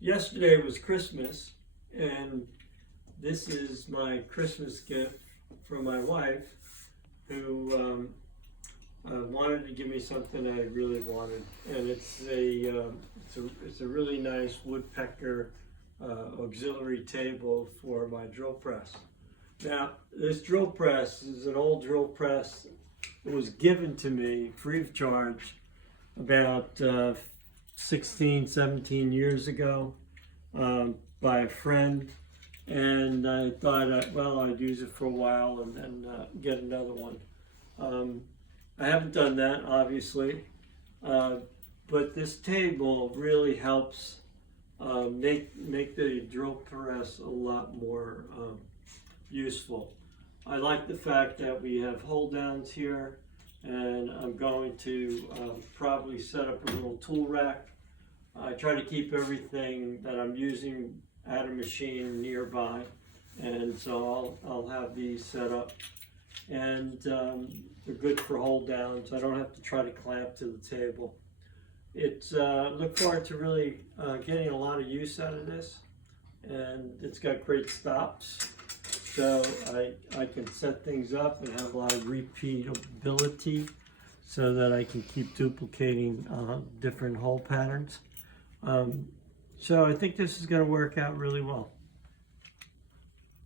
Yesterday was Christmas, and this is my Christmas gift from my wife, who wanted to give me something I really wanted, and it's a really nice Woodpecker auxiliary table for my drill press. Now, this drill press is an old drill press. It was given to me free of charge about 16, 17 years ago by a friend, and I thought, well, I'd use it for a while and then get another one. I haven't done that, obviously, but this table really helps make the drill press a lot more useful. I like the fact that we have hold downs here, and I'm going to probably set up a little tool rack. I try to keep everything that I'm using at a machine nearby, and so I'll have these set up, and they're good for hold downs. I don't have to try to clamp to the table. Look forward to really getting a lot of use out of this, and it's got great stops. So I can set things up and have a lot of repeatability so that I can keep duplicating different hole patterns. So I think this is going to work out really well.